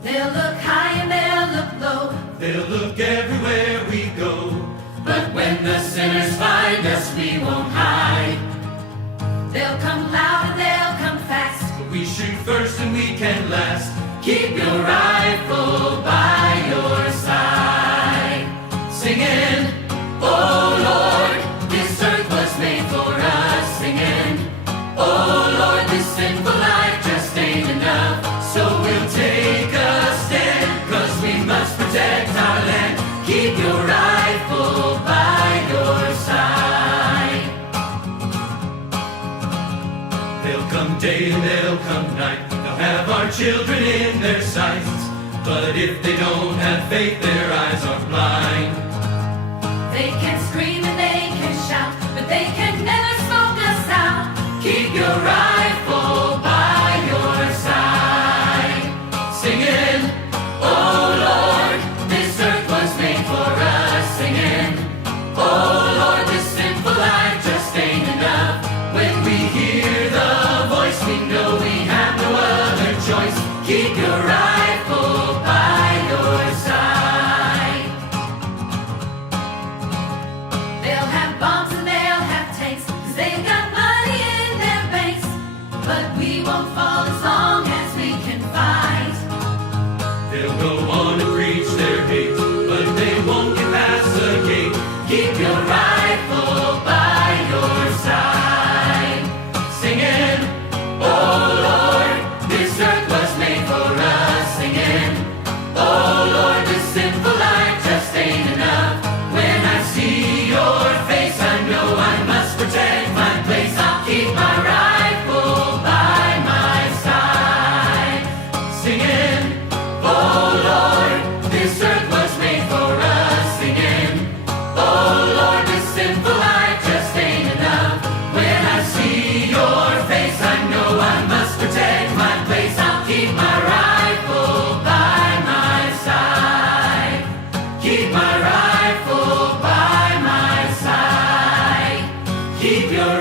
They'll look high and they'll look low. They'll look everywhere we go. But when the sinners find us, we won't hide. They'll come loud and they'll come fast. But we shoot first and we can last. Keep your rifle by your side. Singing, oh Lord, this earth was made for us. Singing, oh Lord, this sinful life just ain't enough. So we'll take a stand, 'cause we must protect our land. Keep your rifle by your side. They'll come day and they'll come night. They'll have our children in their sights. But if they don't have faith, their eyes are blind. They can scream and they can shout, but they can never smoke us out. Keep your rifle by your side. Singing, oh Lord, this earth was made for us. Singing, oh Lord, this sinful life just ain't enough. When we hear the voice, we know we have no other choice. Keep your rifle by your side. They'll have bombs and they'll have tanks, 'cause they've got money in their banks. But we won't fall as long as we can fight. They'll go on to preach their hate, but they won't get past the gate. Keep your rifle by your side. Singing, oh Lord, this earth was made for us. Singing, oh Lord, this sinful life just ain't enough. When I see your face, I know I must protect my place. I'll keep my rifle by my side. Singing, oh Lord, this earth was made for us. Singing, oh Lord, this sinful life just ain't enough. When I see your face, I know I must protect my place. I'll keep my rifle by my side. Keep my rifle by my side. Keep your